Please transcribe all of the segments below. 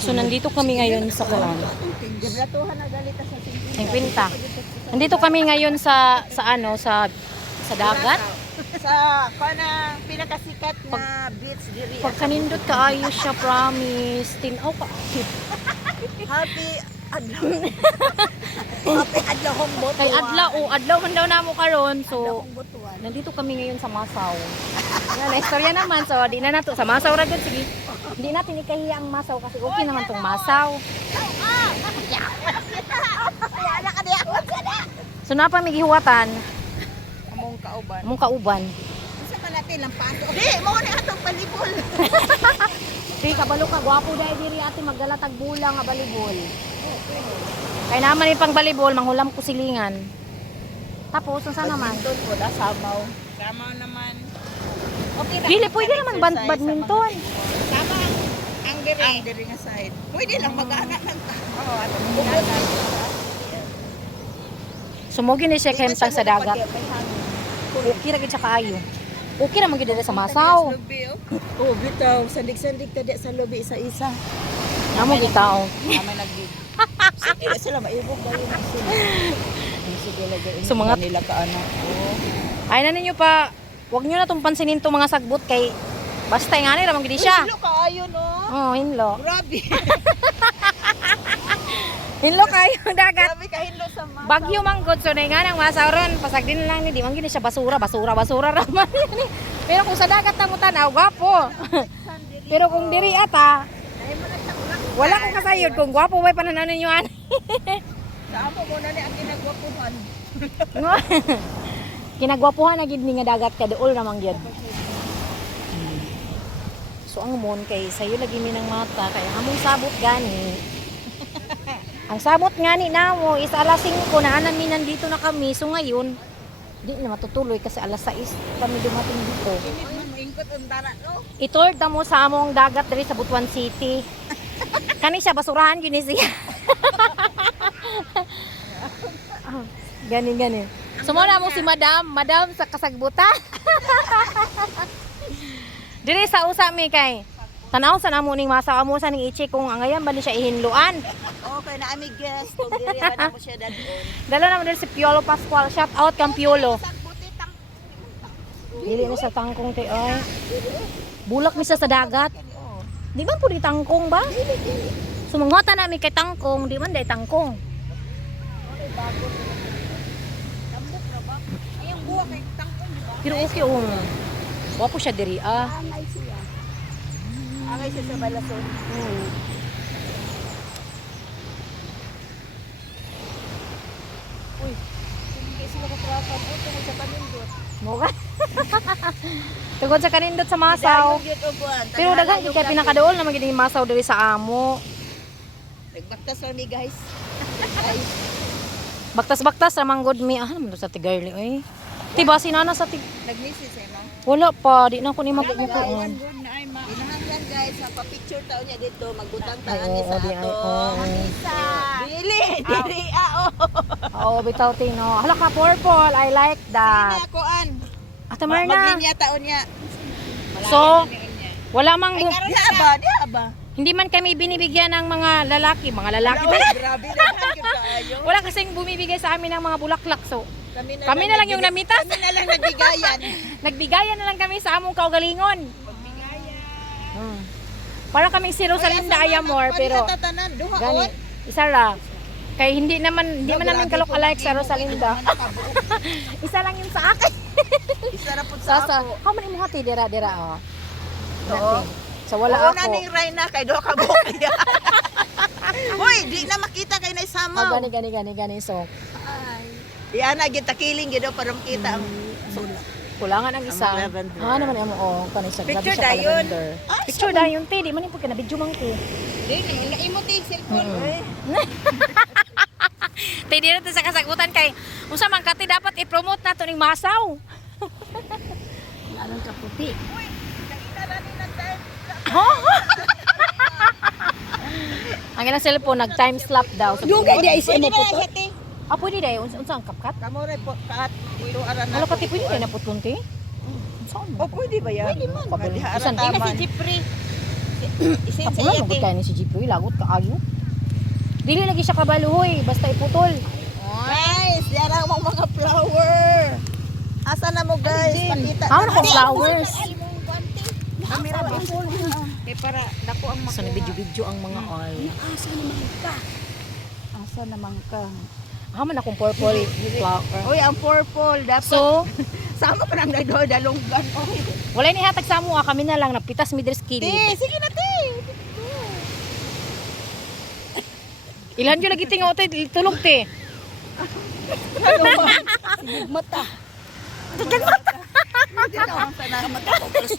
So nandito kami ngayon sa Kuan. Gibratuhan na galita sa 50. Nandito kami ngayon sa dagat. sa kanang pinakasikat na beach diri. Pag kanindot kaayo siya, promise. Tinaw ka. Happy adlaw. Happy adlaw hong botuan. Kay adlaw man daw namo karon. So Hong botuan. nandito kami ngayon sa Masaw. Yan, istorya naman. So di na nato sa Masaw ra gud, sige. Hindi natin ikahiya ang Masaw kasi okay naman tong Masaw. Ay ana ka diya. So napa may gihuwatan, Among kauban. among kauban. Unsa man natin lang paso. Di mo ni atong palibol. Di kabalo ka gwapo dai diri ate magdalatag bulang nga balibol. Kay naman ni pang balibol manghulam ko silingan. Tapos unsa naman? Badminton po da samaw. Samaw naman. Okay ra. Dili pwede naman badminton. Tama ang diri nga side. Pwede lang mag-ana lang. Oo, atong mag-ana. Sumugin ni siya kemtang sa dagat. Okay ra gid siya kaayo. Okay ra man gid diri sa Masaw. Oh, bitaw. Sandig-sandig tadi sa lobby isa-isa. Namo gitaw. Naman nag-gig. Sige sila maibog dali na sila. Sige lagi. So, mga- nila ka anak. Oh. Ay na ninyo pa. Wag niyo na tong pansinin tong mga sagbot kay basta nga ni ra man gid siya. Uy, kaayo no. Oh, hinlo. Grabe. Hinlo kayo dagat. Grabe kahilo sa mata. Bagyo man gud so nga nang Masaw ron pasag din lang ni di man gid siya basura ra man yan. Pero kung sa dagat ta mo tanaw gwapo. Pero kung diri ata wala ko kasayod kung gwapo bay pananaw ninyo an. Sa amo mo na ni ang ginagwapuhan. Kinagwapuhan na gid ni nga dagat ka duol ra man gyud. So ang mon kay sayo lagi mi ng mata kay among sabot gani. Ang sabot nga ni namo is alas 5 na anami nandito na kami. So ngayon di na matutuloy kasi alas 6 kami dumating dito. Maingkot ang dara no. Itour ta mo sa among dagat diri sa Butuan City. Kani siya basurahan yun ni siya. Gani. Sumuna mo si Madam sa kasagbutan. Diri sa usa mi kay tanaw sa namo ning Masaw amo sa ning ichi kung angayan bali siya ihinluan. Okay na ami guest kung diri ba na mo siya dadon. Dala naman diri si Piolo Pascual. Shout out kang Piolo. Dili na sa tangkong te oy. Bulak mi sa dagat. Di man pud tangkong ba? Sumanghota na mi kay tangkong, di man day tangkong. Tambok ra ba? Ay ang buwa kay tangkong di ba? Pero okay Wapo siya diri ah. Angay siya. Angay siya sa balason. Uy, hindi sila katrapa po tungkol sa panindot. Mo ka? Tugod sa kanindot sa Masaw. Pero daghan gid kay pinakaduol na magid Masaw diri sa amo. Nagbaktas kami guys. Baktas-baktas ra man gud mi. Ah, naman sa Tigarli oy. Tiba sinana sa Nagmisi sa imo. Wala pa, di na ko ni magkukuan. Inahanglan guys, sa pa-picture taon niya dito, magbutang taan Ay, ni sa oo, di, ato. oo. Manisa. Dili, Oo, bitaw tino. Hala ka purple, I like that. Sina koan. Ate Marna. Maglinya taon niya. So, wala mang Ay, diya ba? hindi man kami binibigyan ng mga lalaki ba? Grabe na kayo. Wala kasing bumibigay sa amin ng mga bulaklak. So, Kami kami na lang yung namitas. Kami na lang nagbigayan. Nagbigayan na lang kami sa among kaugalingon. Para kaming si Rosalinda Ayamor, pero tatanan duha gani, on. isa ra. Kay hindi naman namin kalok-alike sa Rosalinda. Isa lang yun sa akin. Isa ra pud Sa sa ako. how many mo hati dira oh. Oo. So wala Oo, ako. naning Reyna kay duha ka bukaya. Hoy, di na makita kay na Oh, isamaw. gani. So, Iyan na gid takiling gid para makita ang kulangan ang isa. Ang lavender. Naman mo kanay siya. Picture Grabe siya dayon. ka-lavender. Picture dayon te, di man yung pagka na video man ko. Dili, imo ting cellphone. Te di na to sa kasagutan kay unsa man kati dapat i-promote nato ning Masaw. Lalang ka puti. Ang ilang cellphone nag time slap daw. Dugay di ay imo puto. Ah, pwede dayon unsa ang kapkat? Kamo ray po kaat ito ara na. Ano pati pwede na putlon te? Saan O pwede ba yan? Pwede man. Isan Taman. Jeffrey. Isin Ako sa lang iya lugod te. kaya ni si Jipoy, lagot ka ayo. Dili lagi siya kabaluhoy, basta iputol. Guys, yan ang mga flower. Asa na mo guys? Pakita. Ako na kong flowers. Camera ba? Kay para dako ang Sa na video-video ang mga all. Asa naman ka? Haman akong purple flower. Uy, ang purple. Dapat. So, Sama pa nang nagdaw dalunggan. Uy. wala ni hatag sa mo, kami na lang napitas mi dres Te, kilid. sige na te. Ilhan jud lagi tingaw te tulog te. Sige mata.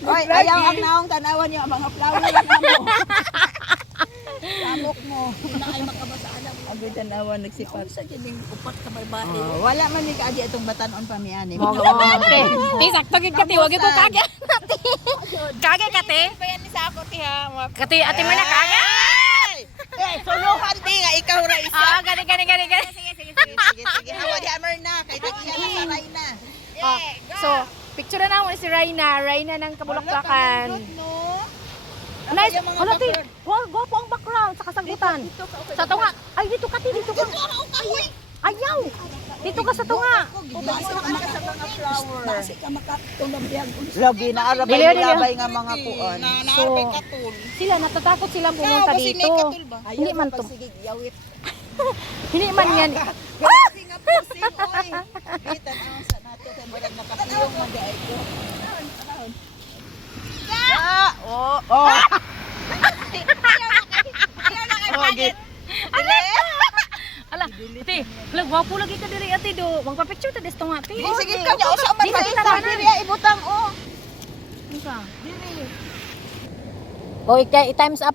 Oy, ayaw ang naong tanawan niyo ang mga flower na mo. Lamok mo. Na ay makabasaan mo. Abi tanawan nagsipat. Sa gining upat ka babae. Wala man ni kaagi atong batanon pa mi ani. Mo te. Ti sakto gid ka ti, wag ko kaga. Kaga ka te. Pa yan ni sa ako ti ha. Kati ate mo na kaga. Eh, suluhan di nga ikaw ra isa. Ah, gani. Sige, hawa di amar na kay dagihan na sa Rayna. Oh, so, picture na naman si Rayna ng Kabulaklakan. Nice. Hala ti. Wow, gwapo ang background sa kasagutan. Sa tunga. Ay, dito ka ti, dito ka. Ayaw. Dito ka sa tunga. Labi na arabay Dili, dili. labay nga mga kuon. So, sila natatakot silang pumunta dito. Hindi man to. Hindi man yan. Grabe nga pusing oy. Bitan ang sa nato kay murag nakapiyong man di ay ko. Oh. Ala, ate, hala, gwapo lagi ka diri ate do. Magpa-picture ta des tunga ate. Sige kanya usa man Dito, makita dito, diri ibutang oh. O, i-times up